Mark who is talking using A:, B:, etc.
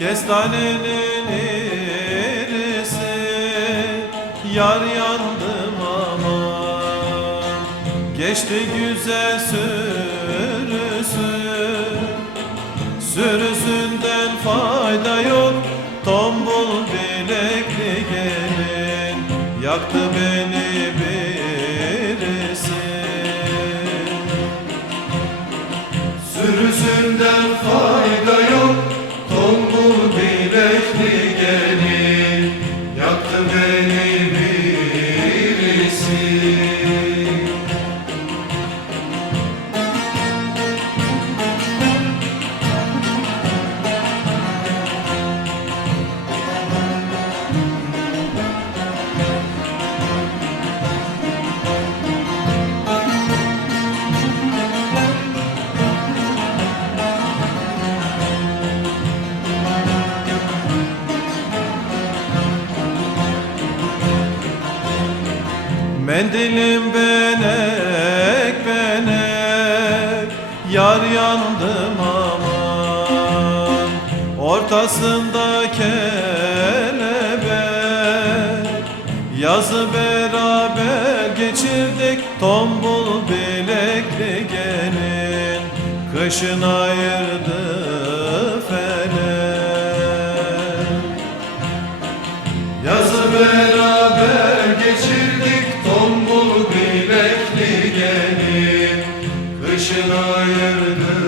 A: Kestanenin irisi Yar yandım aman Geçti güzel sürüsü Sürüsünden fayda yok. Tombul bilekli gelin Yaktı beni birisi.
B: Sürüsünden fayda
A: Mendilim benek benek Yar yandım aman. Ortasında kelebek Yazı beraber geçirdik. Tombul bilekli gelin Kışın ayırdı
B: Kışın ayırdı